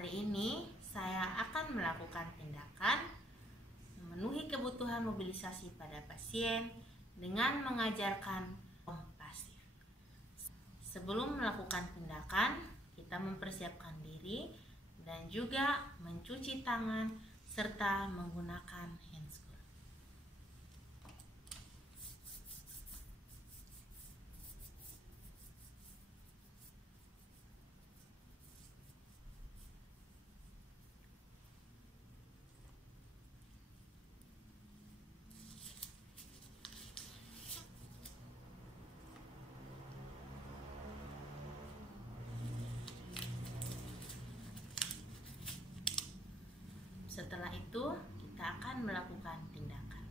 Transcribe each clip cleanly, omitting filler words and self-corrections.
Hari ini saya akan melakukan tindakan memenuhi kebutuhan mobilisasi pada pasien dengan mengajarkan pasif. Sebelum melakukan tindakan, kita mempersiapkan diri dan juga mencuci tangan serta menggunakan handscoon. Setelah itu, kita akan melakukan tindakan.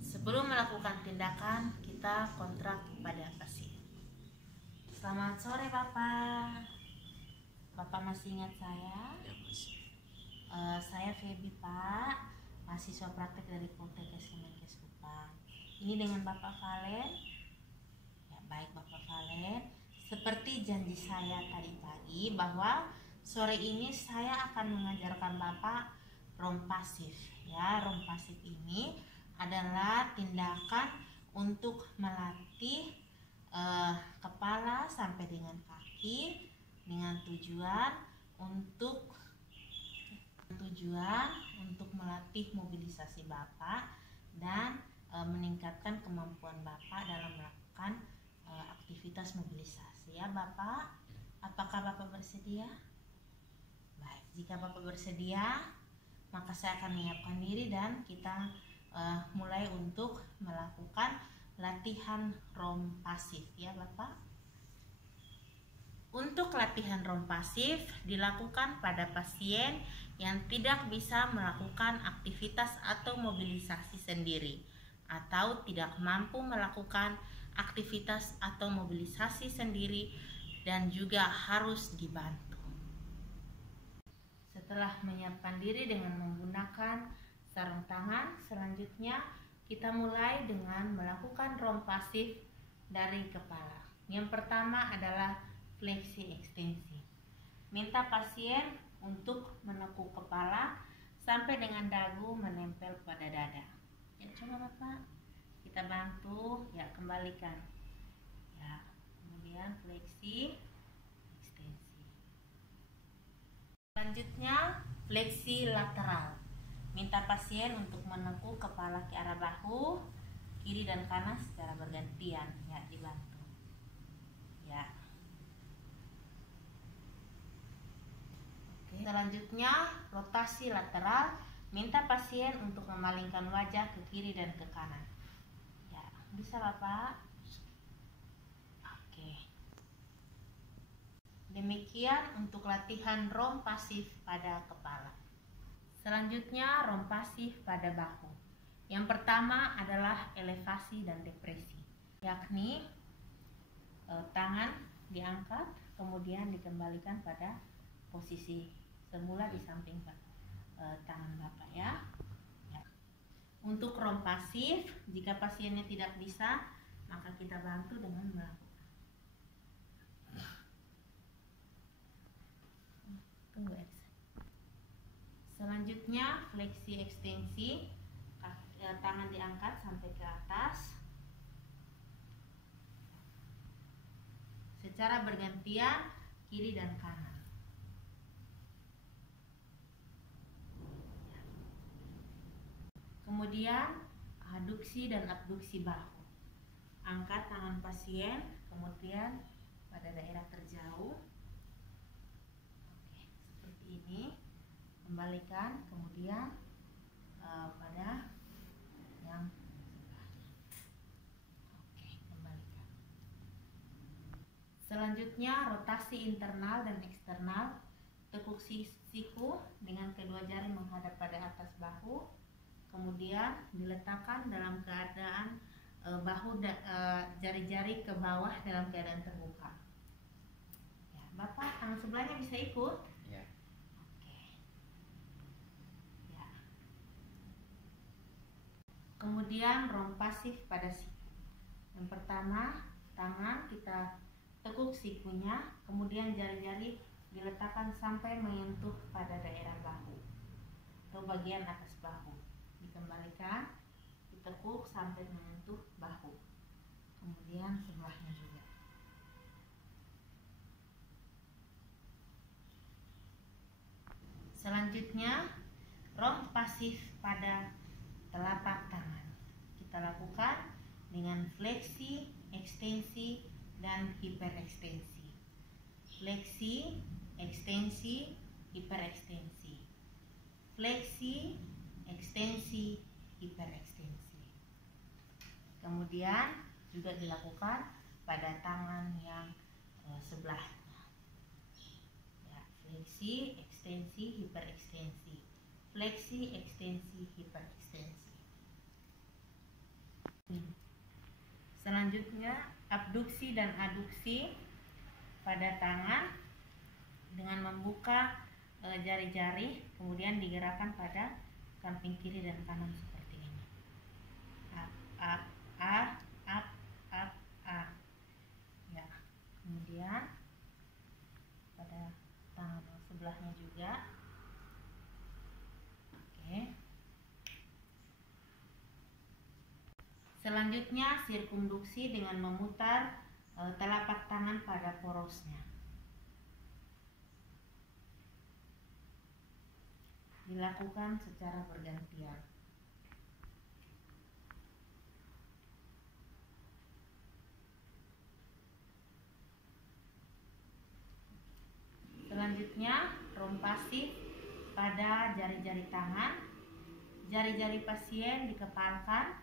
Sebelum melakukan tindakan, kita kontrak pada pasien. Selamat sore, Bapak. Bapak masih ingat saya? Ya, masih. Saya Feby, Pak, mahasiswa praktek dari Poltekkes Kemenkes Kupang. Ini dengan Bapak Valen. Ya, baik Bapak Valen. Seperti janji saya tadi pagi bahwa sore ini saya akan mengajarkan Bapak rom pasif. Ya, rom pasif ini adalah tindakan untuk melatih kepala sampai dengan kaki dengan tujuan untuk melatih mobilisasi Bapak dan meningkatkan kemampuan Bapak dalam melakukan aktivitas mobilisasi. Ya, Bapak, apakah Bapak bersedia? Baik, jika Bapak bersedia, maka saya akan menyiapkan diri dan kita mulai untuk melakukan latihan rom pasif, ya Bapak. Untuk latihan rom pasif dilakukan pada pasien yang tidak bisa melakukan aktivitas atau mobilisasi sendiri atau tidak mampu melakukan aktivitas atau mobilisasi sendiri dan juga harus dibantu. Setelah menyiapkan diri dengan menggunakan sarung tangan, selanjutnya kita mulai dengan melakukan rom pasif dari kepala. Yang pertama adalah fleksi ekstensi. Minta pasien untuk menekuk kepala sampai dengan dagu menempel pada dada. Ya, coba Bapak, kita bantu, ya kembalikan. Ya, kemudian fleksi ekstensi. Selanjutnya fleksi lateral. Minta pasien untuk menekuk kepala ke arah bahu, kiri dan kanan secara bergantian. Ya, dibantu. Ya. Oke. Selanjutnya rotasi lateral. Minta pasien untuk memalingkan wajah ke kiri dan ke kanan. Ya, bisa Bapak? Oke. Demikian untuk latihan rom pasif pada kepala. Selanjutnya rom pasif pada bahu. Yang pertama adalah elevasi dan depresi, yakni tangan diangkat kemudian dikembalikan pada posisi semula di samping tangan Bapak, ya. Untuk rom pasif, jika pasiennya tidak bisa, maka kita bantu dengan melakukan. Tunggu ya. Selanjutnya fleksi ekstensi, tangan diangkat sampai ke atas secara bergantian kiri dan kanan. Kemudian aduksi dan abduksi bahu. Angkat tangan pasien, kemudian pada daerah terjauh. Oke, seperti ini. Kembalikan, kemudian pada yang sebelahnya. Oke, kembalikan. Selanjutnya rotasi internal dan eksternal. Tekuk siku dengan kedua jari menghadap pada atas bahu. Kemudian diletakkan dalam keadaan bahu jari-jari ke bawah dalam keadaan terbuka. Ya, Bapak, tangan sebelahnya bisa ikut? Ya. Oke. Ya. Kemudian rom pasif pada siku. Yang pertama, tangan kita tekuk sikunya, kemudian jari-jari diletakkan sampai menyentuh pada daerah bahu atau bagian atas bahu. Dikembalikan, ditekuk sampai menyentuh bahu. Kemudian sebelahnya juga. Selanjutnya, romp pasif pada telapak tangan. Kita lakukan dengan fleksi, ekstensi, dan hiperekstensi. Fleksi, ekstensi, hiperekstensi. Fleksi, ekstensi, hiperekstensi. Kemudian juga dilakukan pada tangan yang sebelahnya. Ya, fleksi, ekstensi, hiperekstensi. Fleksi, ekstensi, hiperekstensi. Selanjutnya, abduksi dan aduksi pada tangan dengan membuka jari-jari, kemudian digerakkan pada samping kiri dan kanan seperti ini. Up, up, up, up, up, up. Ya, kemudian pada tangan sebelahnya juga. Oke. Selanjutnya, sirkumduksi dengan memutar telapak tangan pada porosnya. Dilakukan secara bergantian. Selanjutnya, romp pasif pada jari-jari tangan. Jari-jari pasien dikepalkan,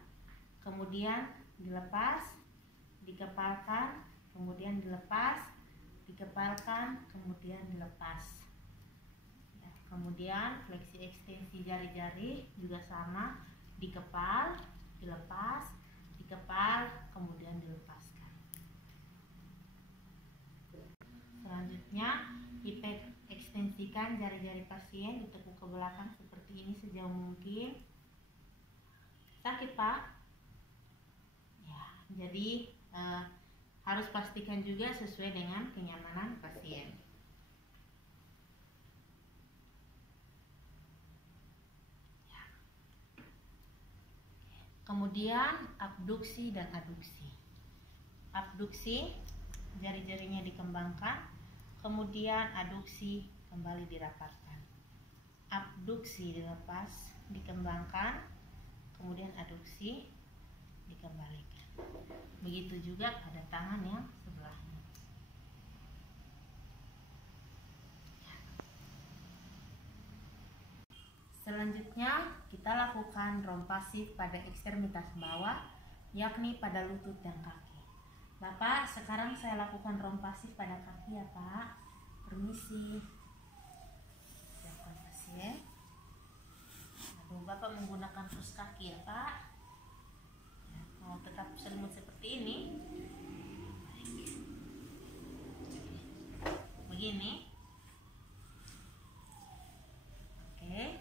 kemudian dilepas, dikepalkan, kemudian dilepas, dikepalkan, kemudian dilepas. Ya, kemudian fleksi ekstensi jari-jari juga sama, dikepal, dilepas, dikepal, kemudian dilepaskan. Selanjutnya, ekstensikan jari-jari pasien, ditekuk ke belakang seperti ini sejauh mungkin. Sakit, Pak? Ya, jadi harus pastikan juga sesuai dengan kenyamanan pasien. Ya. Kemudian abduksi dan aduksi. Abduksi, jari-jarinya dikembangkan, kemudian aduksi kembali dirapatkan. Abduksi dilepas, dikembangkan, kemudian aduksi dikembalikan. Begitu juga pada tangan yang sebelahnya. Selanjutnya kita lakukan romp pasif pada ekstremitas bawah, yakni pada lutut dan kaki. Bapak, sekarang saya lakukan romp pasif pada kaki ya Pak. Permisi. Siapkan pasien. Aduh, Bapak menggunakan kaos kaki ya Pak. Ya, mau tetap selimut seperti ini. Begini. Oke.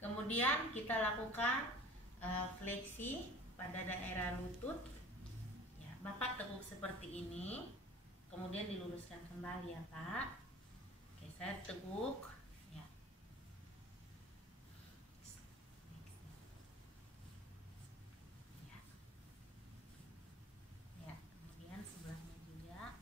Kemudian kita lakukan fleksi pada daerah lutut. Ya, Bapak tekuk seperti ini, kemudian diluruskan kembali ya Pak. Oke, saya teguk. Ya. Ya. Ya, kemudian sebelahnya juga.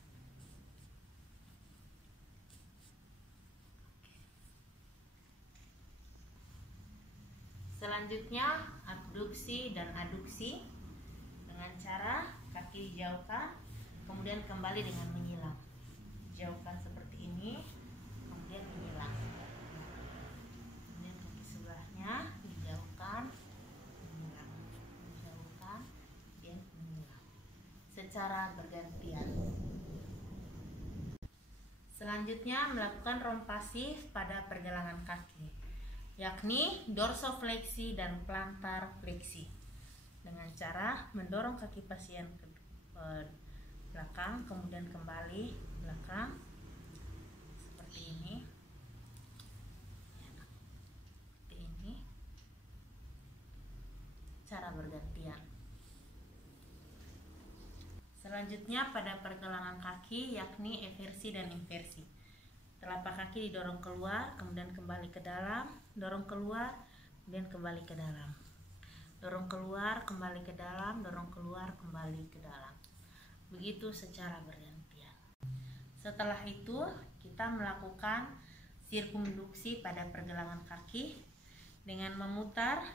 Selanjutnya abduksi dan aduksi dengan cara kaki dijauhkan, kemudian kembali dengan menyilang. Jauhkan seperti ini, kemudian menyilang. Kemudian kaki sebelahnya dijauhkan, menyilang, dijauhkan, kemudian menyilang. Secara bergantian. Selanjutnya melakukan romp pasif pada pergelangan kaki, yakni dorsofleksi dan plantar fleksi, dengan cara mendorong kaki pasien ke belakang, kemudian kembali belakang seperti ini, seperti ini, cara bergantian. Selanjutnya pada pergelangan kaki, yakni eversi dan inversi. Telapak kaki didorong keluar, kemudian kembali ke dalam, dorong keluar, kemudian kembali ke dalam. Dorong keluar, kembali ke dalam, dorong keluar, kembali ke dalam. Begitu secara bergantian. Setelah itu, kita melakukan sirkumduksi pada pergelangan kaki dengan memutar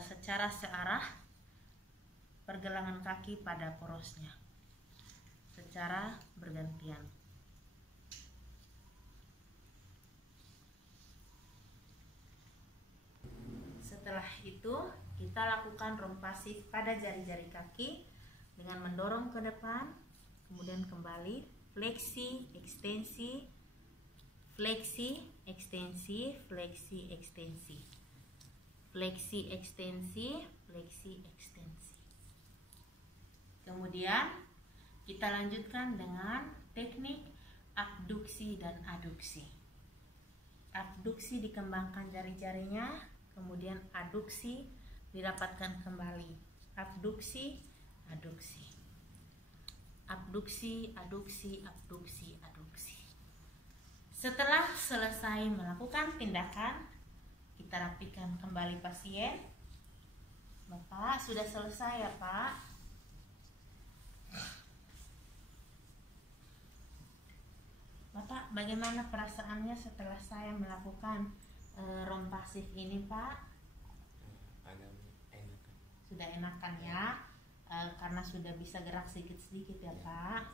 secara searah pergelangan kaki pada porosnya secara bergantian. Setelah itu kita lakukan rompasif pada jari-jari kaki dengan mendorong ke depan, kemudian kembali, fleksi, ekstensi, fleksi, ekstensi, fleksi, ekstensi, fleksi, ekstensi, fleksi, ekstensi. Kemudian kita lanjutkan dengan teknik abduksi dan aduksi. Abduksi dikembangkan jari-jarinya, kemudian aduksi dirapatkan kembali. Abduksi, aduksi. Abduksi, aduksi, abduksi, aduksi. Setelah selesai melakukan tindakan, kita rapikan kembali pasien. Bapak sudah selesai ya Pak? Bapak, bagaimana perasaannya setelah saya melakukan rompasif ini, Pak? Agak enakan. Sudah enakan ya, karena sudah bisa gerak sedikit-sedikit ya, Pak.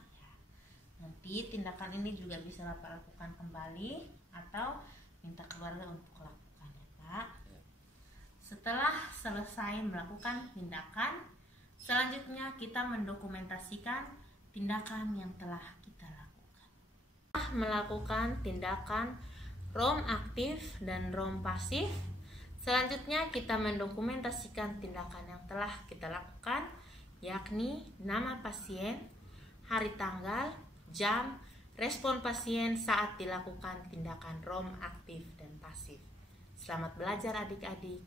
Nanti tindakan ini juga bisa Bapak lakukan kembali atau minta keluarga untuk lakukan ya, Pak. Setelah selesai melakukan tindakan, selanjutnya kita mendokumentasikan tindakan yang telah kita lakukan. Melakukan tindakan rom aktif dan rom pasif. Selanjutnya kita mendokumentasikan tindakan yang telah kita lakukan, yakni nama pasien, hari tanggal, jam, respon pasien saat dilakukan tindakan rom aktif dan pasif. Selamat belajar adik-adik.